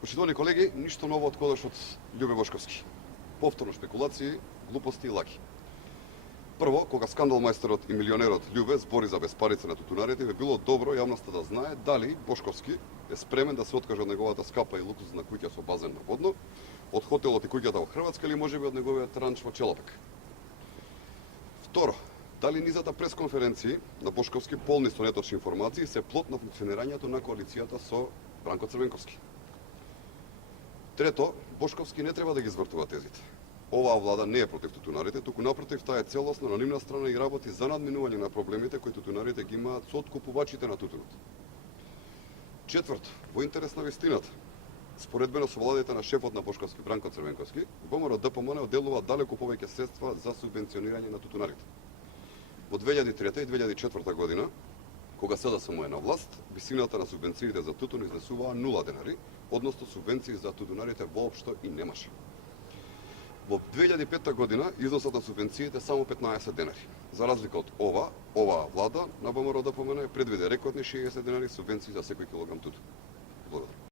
Почитувани колеги, ништо ново од кодаш од Љубе Бошковски. Повторно шпекулации, глупости и лаги. Прво, кога скандал мајсторот и милионерот Љубе збори за безпарица на тутунарите, би било добро јавноста да знае дали Бошковски е спремен да се откаже од неговата скапа и луксузна куќа со базен на водно, од хотелот и куќата во Хрватска или можеби од неговиот ранч во Челапек. Второ, дали низата пресконференции на Бошковски полни со неточни информации се плод на функционирањето на коалицијата со Бранко Црвенковски. Трето, Бошковски не треба да ги извртува тезите. Оваа влада не е против тутунарите, туку напротив, таа е целосно на нивна страна и работи за надминување на проблемите кои тутунарите ги имаат со откупувачите на тутунот. Четврто, во интерес на вистината, споредбено со владите на шефот на Бошковски Бранко Црвенковски, ВМРО ДПМН одделува далеку повеќе средства за субвенционирање на тутунарите. Во 2003 и 2004 година, кога СДСМ е на власт, висината на субвенциите за тутун изнесуваа 0 денари, односно субвенции за тутунарите воопшто и немаше. Во 2005 година износот на субвенциите само 15 денари. За разлика од оваа влада на ВМРО ДПМН предвиде рекордни 60 денари субвенции за секој килограм тутун.